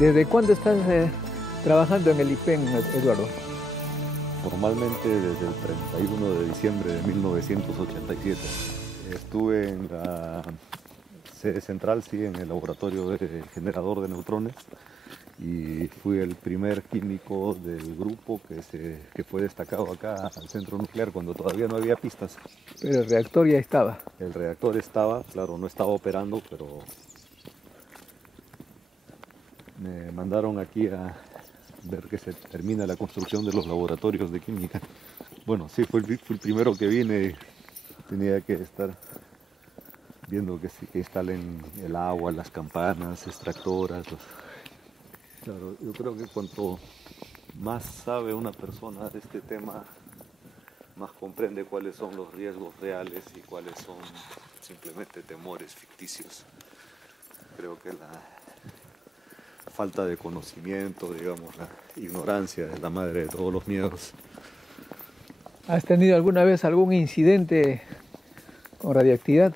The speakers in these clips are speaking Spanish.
¿Desde cuándo estás trabajando en el IPEN, Eduardo? Formalmente desde el 31 de diciembre de 1987. Estuve en la sede central, sí, en el laboratorio de generador de neutrones, y fui el primer químico del grupo que fue destacado acá al centro nuclear cuando todavía no había pistas. Pero el reactor ya estaba. El reactor estaba, claro, no estaba operando, pero me mandaron aquí a ver que se termina la construcción de los laboratorios de química. Bueno, sí, fue el primero que vine, tenía que estar viendo que instalen el agua, las campanas, extractoras. Claro, yo creo que cuanto más sabe una persona de este tema, más comprende cuáles son los riesgos reales y cuáles son simplemente temores ficticios. Creo que la falta de conocimiento, digamos, la ignorancia es la madre de todos los miedos. ¿Has tenido alguna vez algún incidente con radiactividad?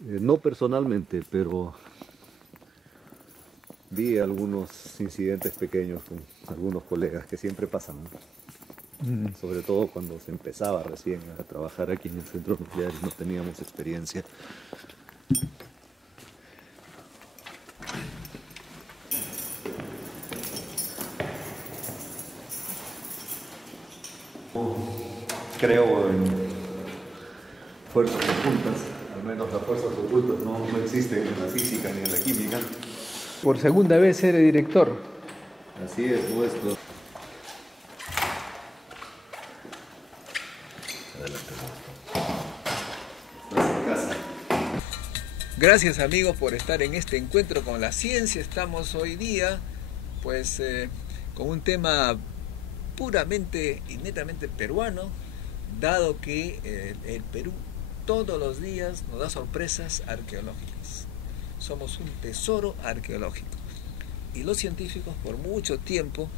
No personalmente, pero vi algunos incidentes pequeños con algunos colegas que siempre pasan, ¿no? Sobre todo cuando se empezaba recién a trabajar aquí en el centro nuclear y no teníamos experiencia. Creo en fuerzas ocultas, al menos las fuerzas ocultas no existen en la física ni en la química. Por segunda vez eres director. Así es, nuestro. Adelante, estás en casa. Gracias, amigos, por estar en este encuentro con la ciencia. Estamos hoy día pues con un tema puramente y netamente peruano, dado que el Perú todos los días nos da sorpresas arqueológicas. Somos un tesoro arqueológico y los científicos por mucho tiempo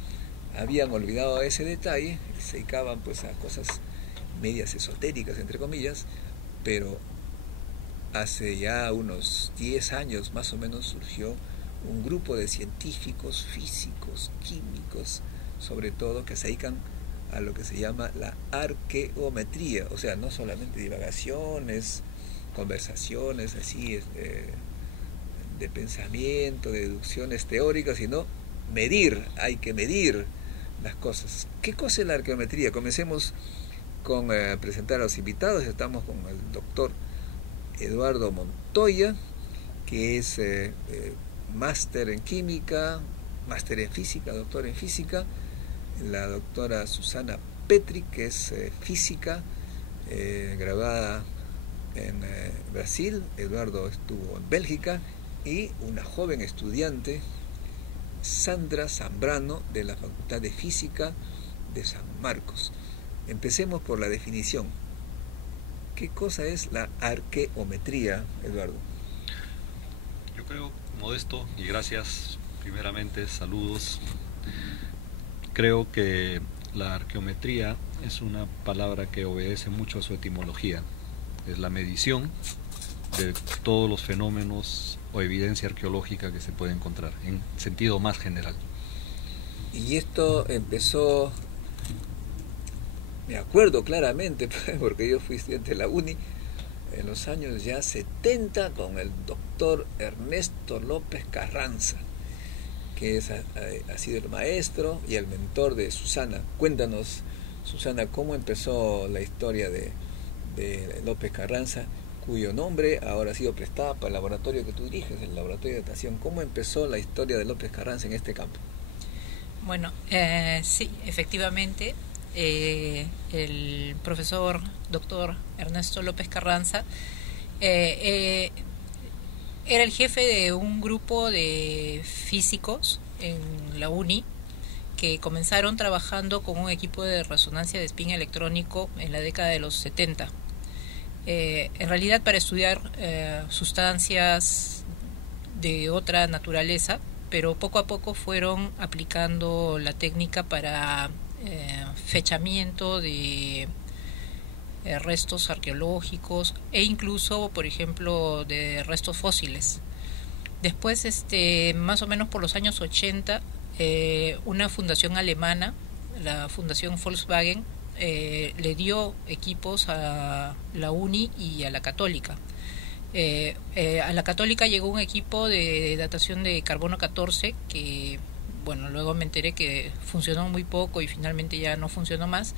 habían olvidado ese detalle y se dedicaban pues a cosas medias esotéricas, entre comillas, pero hace ya unos 10 años más o menos surgió un grupo de científicos, físicos, químicos, sobre todo, que se dedican a lo que se llama la arqueometría, o sea, no solamente divagaciones, conversaciones así de pensamiento, de deducciones teóricas, sino medir, hay que medir las cosas. ¿Qué cosa es la arqueometría? Comencemos con presentar a los invitados. Estamos con el doctor Eduardo Montoya, que es máster en química, máster en física, doctor en física. La doctora Susana Petri, que es física, graduada en Brasil. Eduardo estuvo en Bélgica. Y una joven estudiante, Sandra Zambrano, de la Facultad de Física de San Marcos. Empecemos por la definición. ¿Qué cosa es la arqueometría, Eduardo? Yo creo, Modesto, y gracias, primeramente, saludos. Creo que la arqueometría es una palabra que obedece mucho a su etimología. Es la medición de todos los fenómenos o evidencia arqueológica que se puede encontrar, en sentido más general. Y esto empezó, me acuerdo claramente, porque yo fui estudiante de la UNI, en los años ya 70, con el doctor Ernesto López Carranza, que ha sido el maestro y el mentor de Susana. Cuéntanos, Susana, cómo empezó la historia de López Carranza, cuyo nombre ahora ha sido prestado para el laboratorio que tú diriges, el laboratorio de datación. ¿Cómo empezó la historia de López Carranza en este campo? Bueno, sí, efectivamente, el profesor doctor Ernesto López Carranza era el jefe de un grupo de físicos en la UNI que comenzaron trabajando con un equipo de resonancia de spin electrónico en la década de los 70. En realidad para estudiar sustancias de otra naturaleza, pero poco a poco fueron aplicando la técnica para fechamiento de restos arqueológicos e incluso, por ejemplo, de restos fósiles. Después, más o menos por los años 80, una fundación alemana, la Fundación Volkswagen, le dio equipos a la UNI y a la Católica. A la Católica llegó un equipo de datación de carbono 14 que, bueno, luego me enteré que funcionó muy poco y finalmente ya no funcionó más,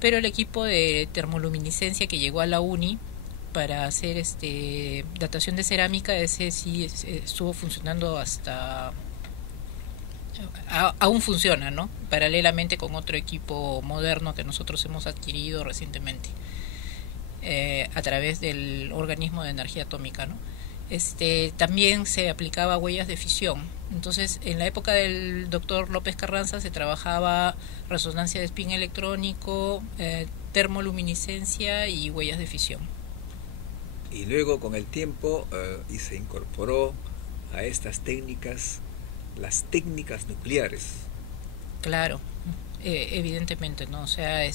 pero el equipo de termoluminiscencia que llegó a la UNI para hacer datación de cerámica, ese sí estuvo funcionando hasta aún funciona, ¿no? Paralelamente con otro equipo moderno que nosotros hemos adquirido recientemente a través del organismo de energía atómica, ¿no? También se aplicaba huellas de fisión. Entonces, en la época del doctor López Carranza se trabajaba resonancia de spin electrónico, termoluminiscencia y huellas de fisión. Y luego con el tiempo y se incorporó a estas técnicas las técnicas nucleares. Claro, evidentemente, ¿no? O sea,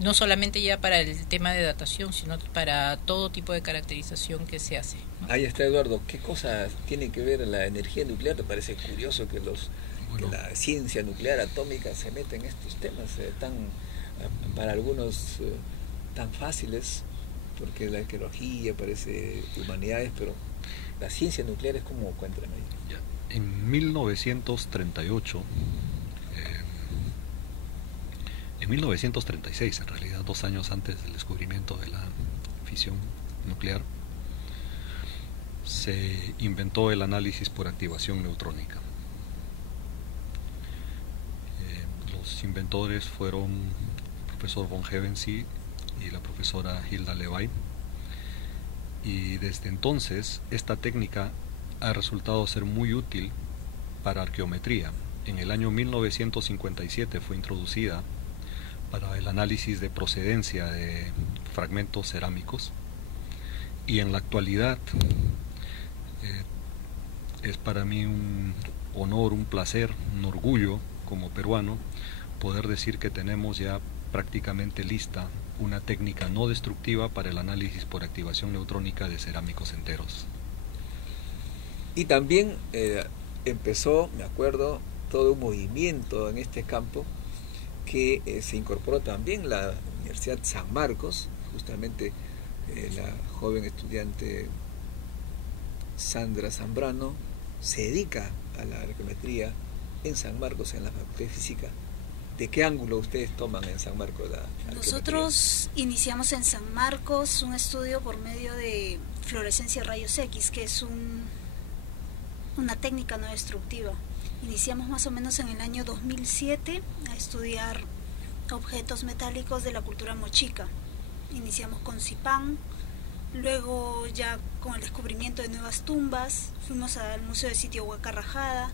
no solamente ya para el tema de datación, sino para todo tipo de caracterización que se hace, ¿no? Ahí está, Eduardo. ¿Qué cosas tiene que ver la energía nuclear? ¿Te parece curioso que que la ciencia nuclear atómica se meta en estos temas para algunos tan fáciles? Porque la arqueología parece humanidades, pero la ciencia nuclear es como, cuéntame. En 1938, en 1936 en realidad, 2 años antes del descubrimiento de la fisión nuclear, se inventó el análisis por activación neutrónica. Los inventores fueron el profesor von Hevesy y la profesora Hilda Levy, y desde entonces esta técnica ha resultado ser muy útil para arqueometría. En el año 1957 fue introducida para el análisis de procedencia de fragmentos cerámicos, y en la actualidad es para mí un honor, un placer, un orgullo como peruano poder decir que tenemos ya prácticamente lista una técnica no destructiva para el análisis por activación neutrónica de cerámicos enteros. Y también empezó, me acuerdo, todo un movimiento en este campo que se incorporó también la Universidad San Marcos, justamente la joven estudiante Sandra Zambrano se dedica a la arqueometría en San Marcos, en la Facultad de Física. ¿De qué ángulo ustedes toman en San Marcos la arqueometría? Nosotros iniciamos en San Marcos un estudio por medio de fluorescencia rayos X, que es una técnica no destructiva. Iniciamos más o menos en el año 2007 a estudiar objetos metálicos de la cultura mochica. Iniciamos con Zipán, luego ya con el descubrimiento de nuevas tumbas, fuimos al Museo de Sitio Huaca Rajada,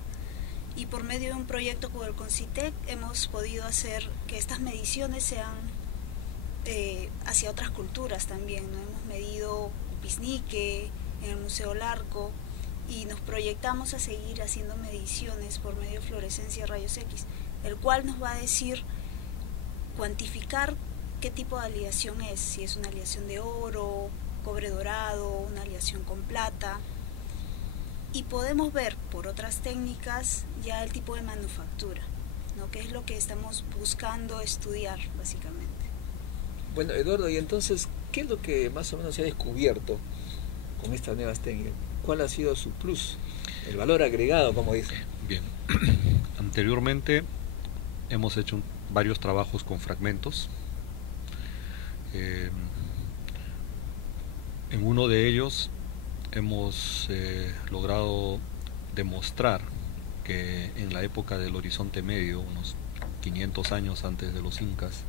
y por medio de un proyecto con el CONCITEC hemos podido hacer que estas mediciones sean hacia otras culturas también, ¿no? Hemos medido Upisnique, en el Museo Larco, y nos proyectamos a seguir haciendo mediciones por medio de fluorescencia rayos X, el cual nos va a decir, cuantificar qué tipo de aleación es, si es una aleación de oro, cobre dorado, una aleación con plata, y podemos ver por otras técnicas ya el tipo de manufactura, ¿no? Que es lo que estamos buscando estudiar básicamente. Bueno, Eduardo, y entonces, ¿qué es lo que más o menos se ha descubierto con estas nuevas técnicas? ¿Cuál ha sido su plus, el valor agregado, como dicen? Bien, anteriormente hemos hecho varios trabajos con fragmentos. En uno de ellos hemos logrado demostrar que en la época del Horizonte Medio, unos 500 años antes de los incas,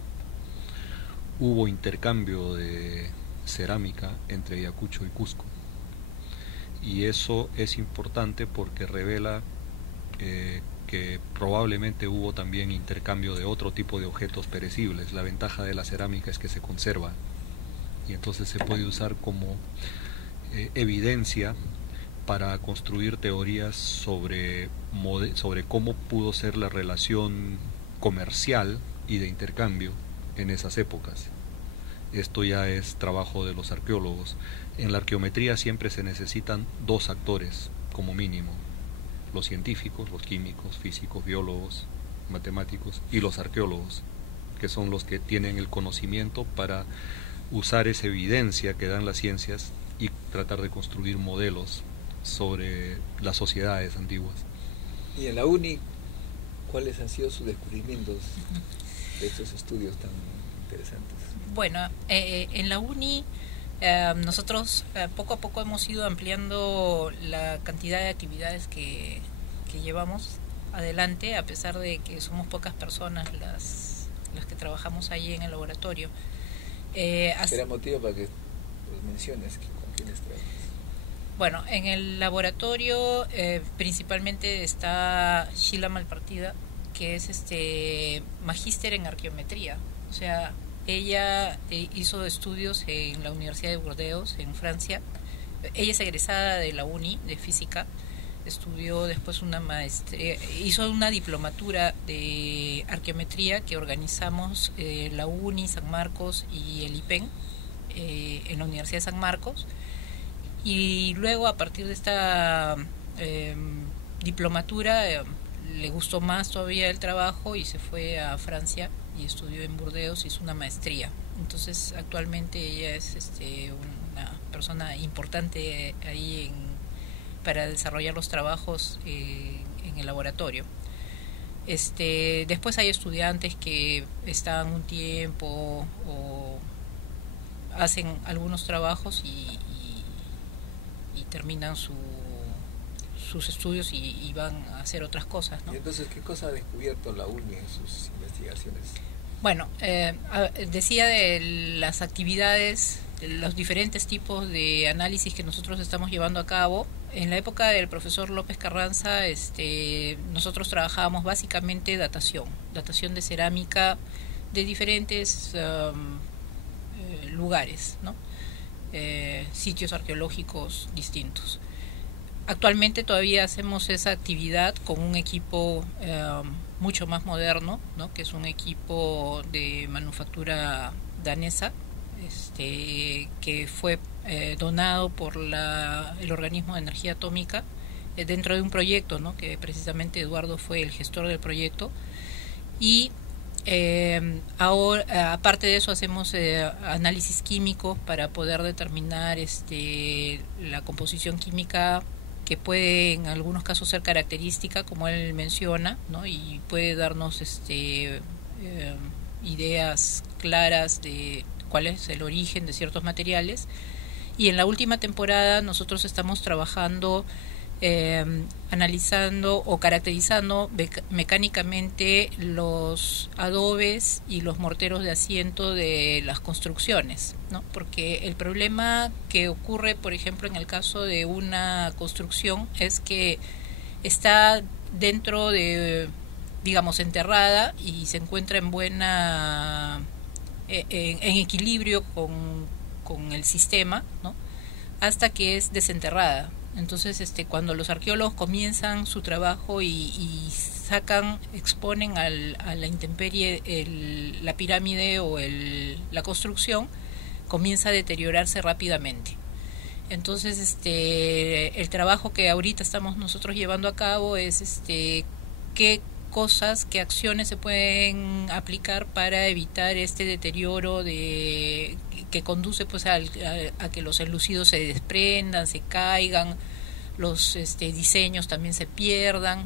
hubo intercambio de cerámica entre Ayacucho y Cusco, y eso es importante porque revela que probablemente hubo también intercambio de otro tipo de objetos perecibles. La ventaja de la cerámica es que se conserva, y entonces se puede usar como evidencia para construir teorías sobre cómo pudo ser la relación comercial y de intercambio en esas épocas. esto ya es trabajo de los arqueólogos. En la arqueometría siempre se necesitan dos actores, como mínimo: los científicos, los químicos, físicos, biólogos, matemáticos, y los arqueólogos, que son los que tienen el conocimiento para usar esa evidencia que dan las ciencias y tratar de construir modelos sobre las sociedades antiguas. Y en la UNI, ¿cuáles han sido sus descubrimientos de estos estudios tan interesantes? Bueno, en la UNI nosotros poco a poco hemos ido ampliando la cantidad de actividades que llevamos adelante, a pesar de que somos pocas personas las que trabajamos allí en el laboratorio. ¿Será motivo para que los menciones con quiénes trabajas? Bueno, en el laboratorio principalmente está Sheila Malpartida, que es magíster en arqueometría. O sea, ella hizo estudios en la Universidad de Burdeos, en Francia. Ella es egresada de la UNI, de física. Estudió después una maestría, hizo una diplomatura de arqueometría que organizamos la UNI, San Marcos y el IPEN en la Universidad de San Marcos. Y luego, a partir de esta diplomatura, le gustó más todavía el trabajo y se fue a Francia y estudió en Burdeos, hizo una maestría. Entonces, actualmente ella es una persona importante ahí para desarrollar los trabajos en el laboratorio. Después hay estudiantes que están un tiempo o hacen algunos trabajos y terminan sus estudios y van a hacer otras cosas, ¿no? ¿Y entonces qué cosa ha descubierto la UNI en sus investigaciones? Bueno, decía de las actividades, de los diferentes tipos de análisis que nosotros estamos llevando a cabo. En la época del profesor López Carranza, nosotros trabajábamos básicamente datación de cerámica de diferentes lugares, ¿no? Sitios arqueológicos distintos. Actualmente todavía hacemos esa actividad con un equipo mucho más moderno, ¿no? Que es un equipo de manufactura danesa, que fue donado por el organismo de energía atómica dentro de un proyecto, ¿no? Que precisamente Eduardo fue el gestor del proyecto. Y ahora, aparte de eso, hacemos análisis químicos para poder determinar la composición química, que puede en algunos casos ser característica, como él menciona, ¿no? Y puede darnos ideas claras de cuál es el origen de ciertos materiales. Y en la última temporada nosotros estamos trabajando analizando o caracterizando mecánicamente los adobes y los morteros de asiento de las construcciones, ¿no? Porque el problema que ocurre, por ejemplo, en el caso de una construcción es que está dentro de, digamos, enterrada y se encuentra en en equilibrio con el sistema, ¿no? Hasta que es desenterrada. Entonces, cuando los arqueólogos comienzan su trabajo y exponen a la intemperie la pirámide o la construcción, comienza a deteriorarse rápidamente. Entonces, el trabajo que ahorita estamos nosotros llevando a cabo es qué qué acciones se pueden aplicar para evitar este deterioro que conduce pues a que los enlucidos se desprendan, se caigan, los diseños también se pierdan,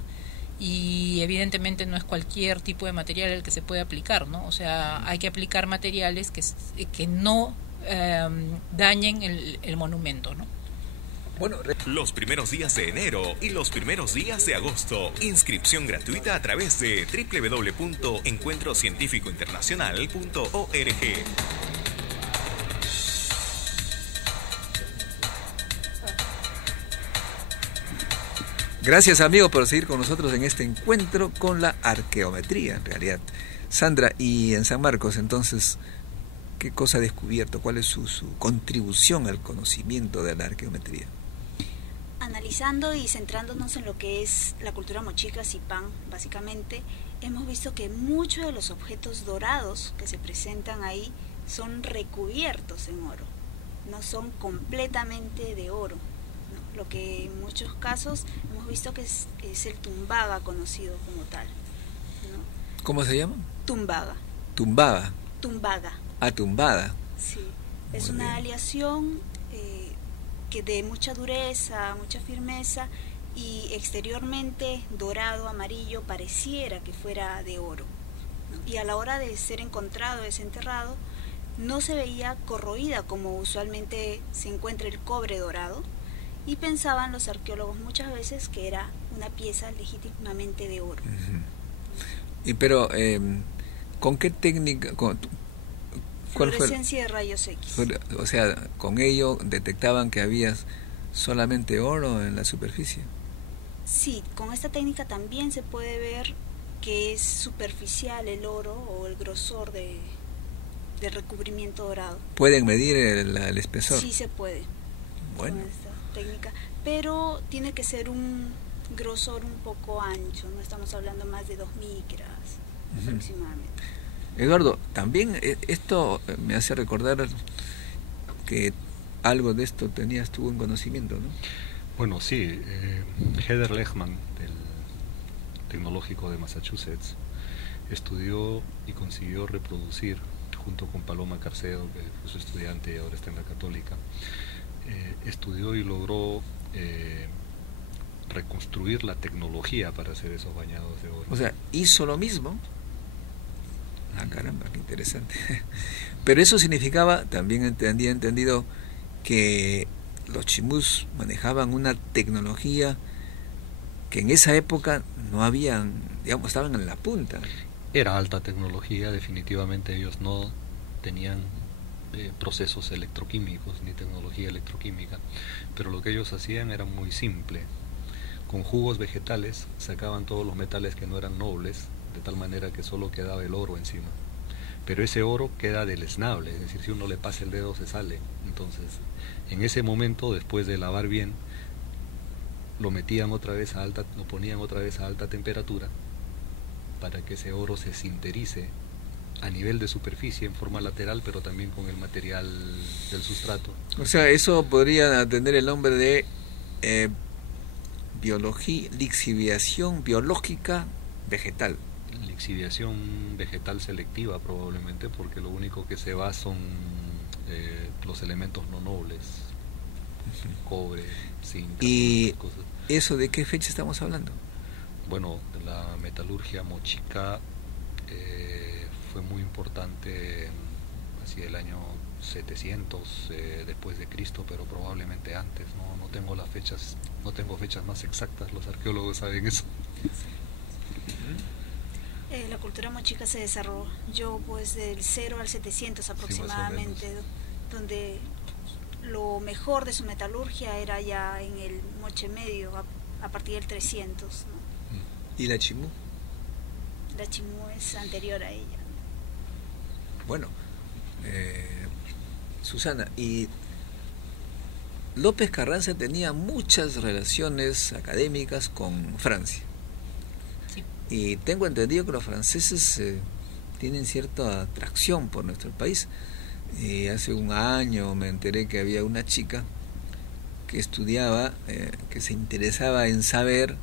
y evidentemente no es cualquier tipo de material el que se puede aplicar, ¿no? O sea, hay que aplicar materiales que no dañen el monumento, ¿no? Bueno, los primeros días de enero y los primeros días de agosto. Inscripción gratuita a través de www.encuentrocientificointernacional.org. Gracias, amigos, por seguir con nosotros en este encuentro con la arqueometría, en realidad. Sandra, y en San Marcos, entonces, ¿qué cosa ha descubierto? ¿Cuál es su contribución al conocimiento de la arqueometría? Analizando y centrándonos en lo que es la cultura mochica, Zipán, básicamente, hemos visto que muchos de los objetos dorados que se presentan ahí son recubiertos en oro, no son completamente de oro, ¿no? Lo que en muchos casos hemos visto que es el tumbaga conocido como tal, ¿no? ¿Cómo se llama? Tumbaga. Tumbaba. Tumbaga. Ah, tumbada. Sí, es Muy una bien. aleación que de mucha dureza, mucha firmeza, y exteriormente dorado, amarillo, pareciera que fuera de oro, ¿no? Y a la hora de ser encontrado, desenterrado, no se veía corroída como usualmente se encuentra el cobre dorado, y pensaban los arqueólogos muchas veces que era una pieza legítimamente de oro. Y pero, ¿con qué técnica? ¿Cuál fue? Fluorescencia de rayos X. O sea, con ello detectaban que había solamente oro en la superficie. Sí, con esta técnica también se puede ver que es superficial el oro o el grosor de recubrimiento dorado. ¿Pueden medir el espesor? Sí se puede. Bueno. Con esta técnica, pero tiene que ser un grosor un poco ancho, no estamos hablando más de 2 micras aproximadamente. Eduardo, también esto me hace recordar que algo de esto tenías tú en conocimiento, ¿no? Bueno, sí, Heather Lehman del Tecnológico de Massachusetts estudió y consiguió reproducir, junto con Paloma Carcedo, que fue su estudiante y ahora está en la Católica, estudió y logró reconstruir la tecnología para hacer esos bañados de oro. O sea, hizo lo mismo. Ah, caramba, qué interesante. Pero eso significaba, también había entendido, que los chimús manejaban una tecnología que en esa época no habían, digamos, estaban en la punta. Era alta tecnología, definitivamente ellos no tenían procesos electroquímicos ni tecnología electroquímica, pero lo que ellos hacían era muy simple. Con jugos vegetales sacaban todos los metales que no eran nobles, de tal manera que solo quedaba el oro encima. Pero ese oro queda deleznable, es decir, si uno le pasa el dedo se sale. Entonces, en ese momento, después de lavar bien, lo metían otra vez a alta, lo ponían otra vez a alta temperatura para que ese oro se sinterice a nivel de superficie en forma lateral, pero también con el material del sustrato. O sea, eso podría tener el nombre de lixiviación biológica vegetal. Lixiviación vegetal selectiva probablemente, porque lo único que se va son los elementos no nobles, cobre, zinc, y cosas. ¿Eso de qué fecha estamos hablando? Bueno, la metalurgia mochica fue muy importante hacia el año 700 después de Cristo, pero probablemente antes. No tengo las fechas, no tengo fechas más exactas. Los arqueólogos saben eso. La cultura mochica se desarrolló pues del 0 al 700 aproximadamente, sí, donde lo mejor de su metalurgia era ya en el Moche Medio, a partir del 300, ¿no? ¿Y la chimú? La chimú es anterior a ella. Bueno, Susana, y López Carranza tenía muchas relaciones académicas con Francia. Sí. Y tengo entendido que los franceses tienen cierta atracción por nuestro país. Hace un año me enteré que había una chica que estudiaba, que se interesaba en saber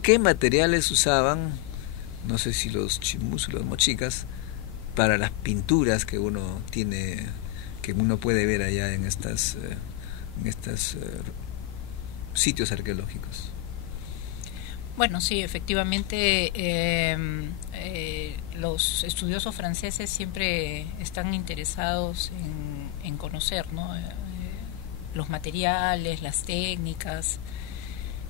qué materiales usaban, no sé si los chimús o los mochicas, para las pinturas que uno tiene, que uno puede ver allá en estos sitios arqueológicos. Bueno, sí, efectivamente los estudiosos franceses siempre están interesados en conocer, ¿no? Los materiales, las técnicas.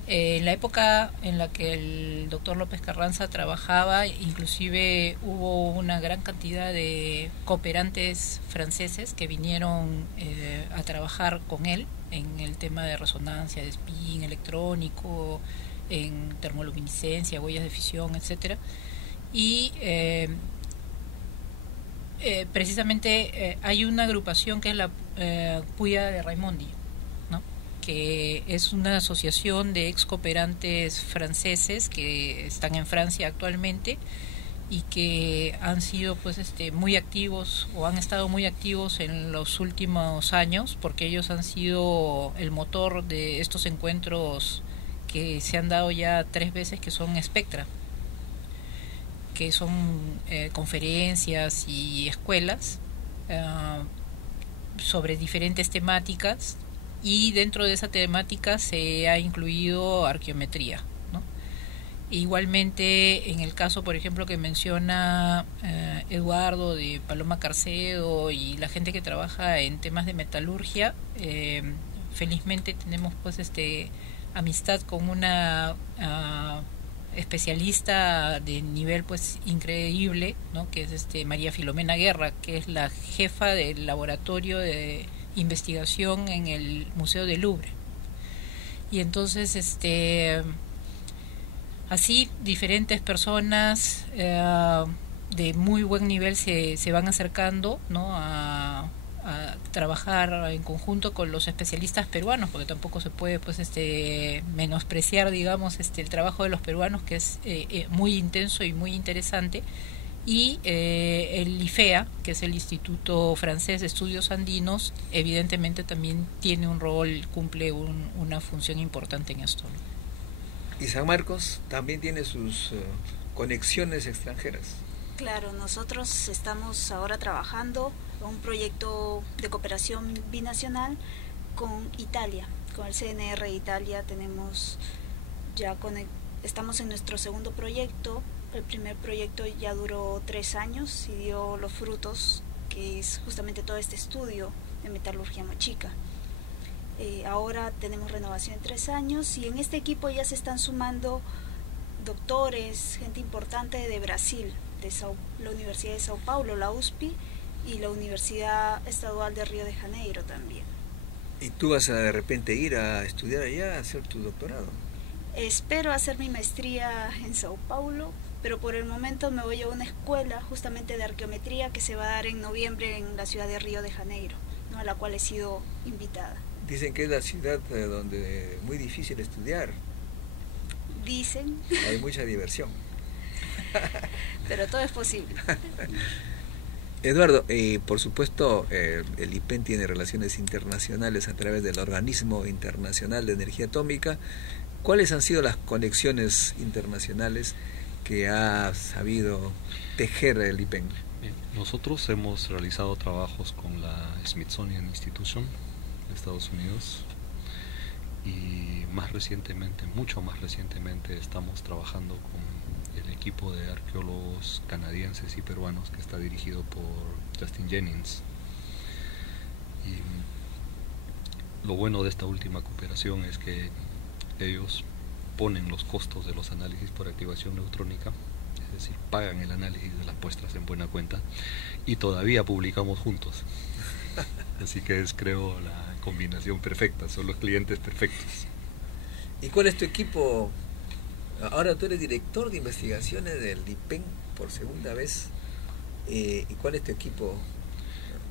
En la época en la que el doctor López Carranza trabajaba, inclusive hubo una gran cantidad de cooperantes franceses que vinieron a trabajar con él en el tema de resonancia, de spin electrónico, en termoluminiscencia, huellas de fisión, etcétera. Y precisamente hay una agrupación que es la Puya de Raimondi, ¿no? Que es una asociación de ex cooperantes franceses que están en Francia actualmente y que han sido pues muy activos o han estado muy activos en los últimos años, porque ellos han sido el motor de estos encuentros que se han dado ya 3 veces, que son Spectra, que son conferencias y escuelas sobre diferentes temáticas, y dentro de esa temática se ha incluido arqueometría, ¿no? Igualmente, en el caso, por ejemplo, que menciona Eduardo, de Paloma Carcedo y la gente que trabaja en temas de metalurgia, felizmente tenemos pues amistad con una especialista de nivel pues increíble, ¿no? Que es María Filomena Guerra, que es la jefa del laboratorio de investigación en el Museo del Louvre. Y entonces así diferentes personas de muy buen nivel se van acercando, ¿no? a trabajar en conjunto con los especialistas peruanos, porque tampoco se puede pues menospreciar, digamos, el trabajo de los peruanos, que es muy intenso y muy interesante. Y el IFEA, que es el Instituto Francés de Estudios Andinos, evidentemente también tiene un rol, cumple una función importante en esto, ¿no? Y San Marcos también tiene sus conexiones extranjeras. Claro, nosotros estamos ahora trabajando en un proyecto de cooperación binacional con Italia, con el CNR de Italia. Estamos en nuestro segundo proyecto. El primer proyecto ya duró 3 años y dio los frutos, que es justamente todo este estudio de metalurgia mochica. Ahora tenemos renovación en 3 años, y en este equipo ya se están sumando doctores, gente importante de Brasil, de la Universidad de Sao Paulo, la USP, y la Universidad Estadual de Río de Janeiro también. ¿Y tú vas a de repente ir a estudiar allá, a hacer tu doctorado? Espero hacer mi maestría en Sao Paulo, pero por el momento me voy a una escuela justamente de arqueometría que se va a dar en noviembre en la ciudad de Río de Janeiro, ¿no? A la cual he sido invitada. Dicen que es la ciudad donde es muy difícil estudiar. Dicen. Hay mucha diversión. Pero todo es posible. Eduardo, por supuesto, el IPEN tiene relaciones internacionales a través del Organismo Internacional de Energía Atómica. ¿Cuáles han sido las conexiones internacionales que ha sabido tejer el IPEN? Nosotros hemos realizado trabajos con la Smithsonian Institution de Estados Unidos, y más recientemente, mucho más recientemente, estamos trabajando con el equipo de arqueólogos canadienses y peruanos que está dirigido por Justin Jennings. Y lo bueno de esta última cooperación es que ellos ponen los costos de los análisis por activación neutrónica, es decir, pagan el análisis de las muestras en buena cuenta, y todavía publicamos juntos. Así que es, creo, la combinación perfecta, son los clientes perfectos. ¿Y cuál es tu equipo? Ahora tú eres director de investigaciones del IPEN por segunda vez. ¿Y cuál es tu equipo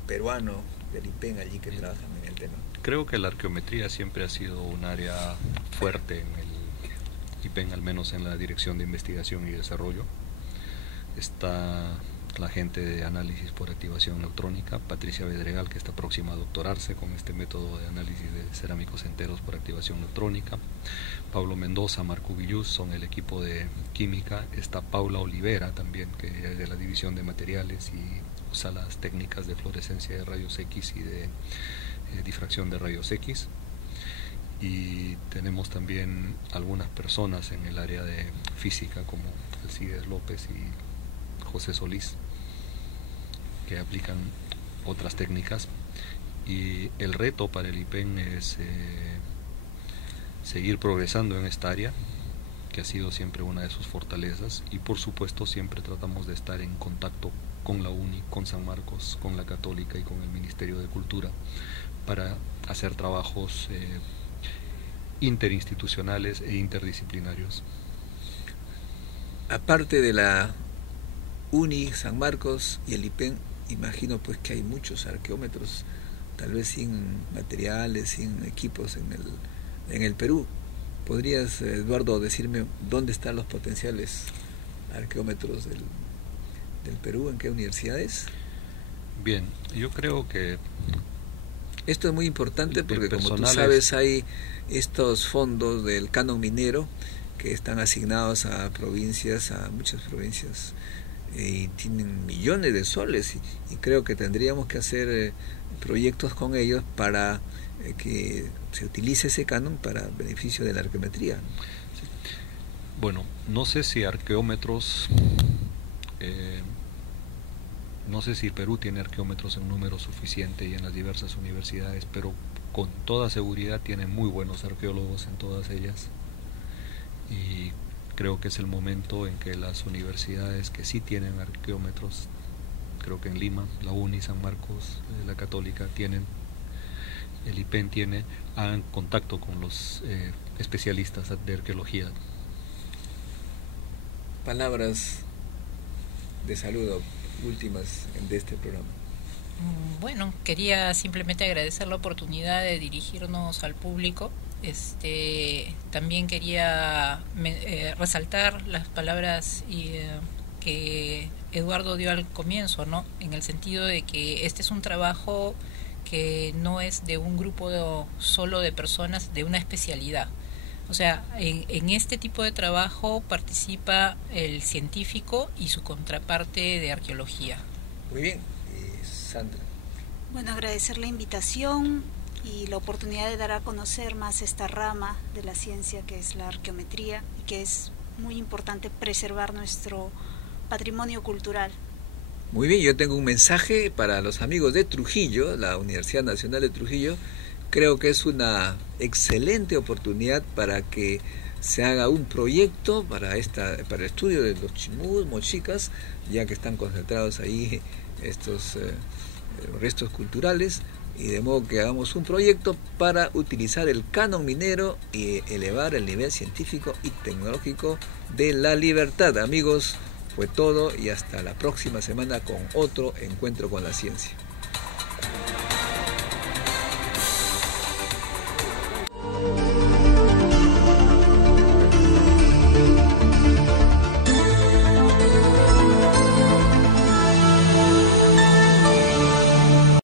peruano del IPEN allí que trabajan en el tema? Creo que la arqueometría siempre ha sido un área fuerte en el IPEN, al menos en la dirección de investigación y desarrollo. Está la gente de análisis por activación neutrónica, Patricia Bedregal, que está próxima a doctorarse con este método de análisis de cerámicos enteros por activación neutrónica. Pablo Mendoza, Marco Villús son el equipo de química. Está Paula Olivera también, que es de la división de materiales y usa las técnicas de fluorescencia de rayos X y de difracción de rayos X. Y tenemos también algunas personas en el área de física, como Alcides López y José Solís, que aplican otras técnicas. Y el reto para el IPEN es seguir progresando en esta área, que ha sido siempre una de sus fortalezas, y por supuesto siempre tratamos de estar en contacto con la UNI, con San Marcos, con la Católica y con el Ministerio de Cultura, para hacer trabajos interinstitucionales e interdisciplinarios. Aparte de la UNI, San Marcos y el IPEN, imagino pues que hay muchos arqueómetros, tal vez sin materiales, sin equipos en el Perú. ¿Podrías, Eduardo, decirme dónde están los potenciales arqueómetros del Perú? ¿En qué universidades? Bien, yo creo que Esto es muy importante porque, como tú personales, sabes, hay estos fondos del canon minero que están asignados a provincias, a muchas provincias, y tienen millones de soles, y creo que tendríamos que hacer proyectos con ellos para que se utilice ese canon para beneficio de la arqueometría. bueno, no sé si arqueómetros, no sé si Perú tiene arqueómetros en número suficiente y en las diversas universidades, pero con toda seguridad tiene muy buenos arqueólogos en todas ellas, y creo que es el momento en que las universidades que sí tienen arqueómetros, creo que en Lima, la UNI, San Marcos, la Católica tienen, el IPEN tiene, hagan contacto con los especialistas de arqueología. Palabras de saludo últimas de este programa. Bueno, quería simplemente agradecer la oportunidad de dirigirnos al público. También quería resaltar las palabras que Eduardo dio al comienzo, ¿no? En el sentido de que este es un trabajo que no es de un grupo solo de personas, de una especialidad. O sea, en este tipo de trabajo participa el científico y su contraparte de arqueología. Muy bien, Sandra. Bueno, agradecer la invitación y la oportunidad de dar a conocer más esta rama de la ciencia que es la arqueometría, y que es muy importante preservar nuestro patrimonio cultural. Muy bien, yo tengo un mensaje para los amigos de Trujillo, la Universidad Nacional de Trujillo. Creo que es una excelente oportunidad para que se haga un proyecto para el estudio de los chimús, mochicas, ya que están concentrados ahí estos restos culturales, y de modo que hagamos un proyecto para utilizar el canon minero y elevar el nivel científico y tecnológico de la libertad. Amigos, fue todo y hasta la próxima semana con otro encuentro con la ciencia.